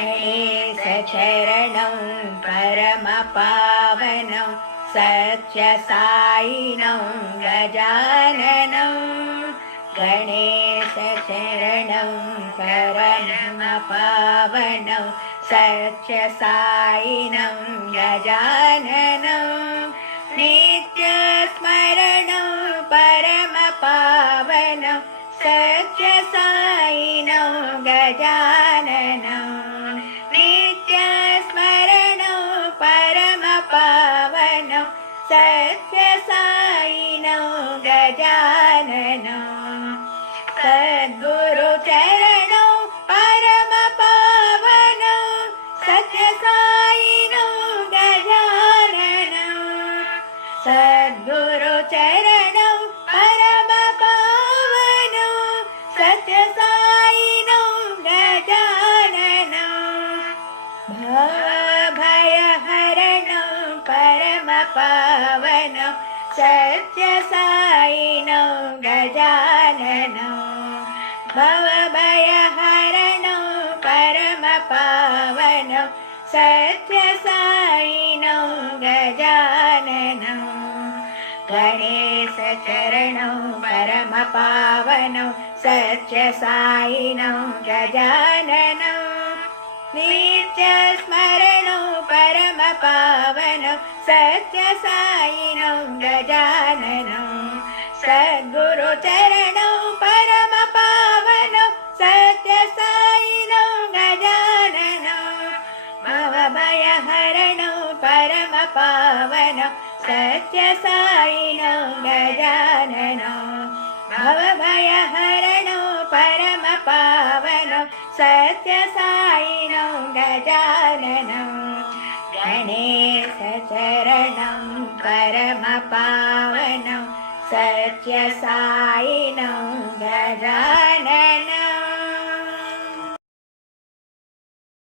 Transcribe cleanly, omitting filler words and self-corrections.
गणेशचरणं परमपावनं सत्यसायिनं गजाननं गणेशचरणं परमपावनं सत्यसायिनं गजाननं नित्यस्मरणं परमपावनं सत्यसायिनं गजाननं नित्यस्मरणं परमपावनं सत्यसायिनं गजाननं सद्गुरुचरणं परमपावनं सत्यसायिनं गजाननं सद्गुरुचरणं परमपावनं सत्यसायिनं गजाननं भवभयहरणं परमपावनं सत्यसायिनं गजाननं भवभयहरणं परमपावनं सत्यसायिनं गजाननं गणेशचरणं परमपावनं सत्यसायिनं गजाननं नित्यस्मरणं परमपावनं सत्यसायिनं गजाननं सद्गुरुचरणं परमपावनं सत्यसायिनं गजाननं भवभयहरणं परमपावनं सत्यसायिनं गजाननं भवभयहरणं परमपावनं सत्यसायिनं गजाननं गणेशचरणं परमपावनं सत्यसायिनं गजाननं।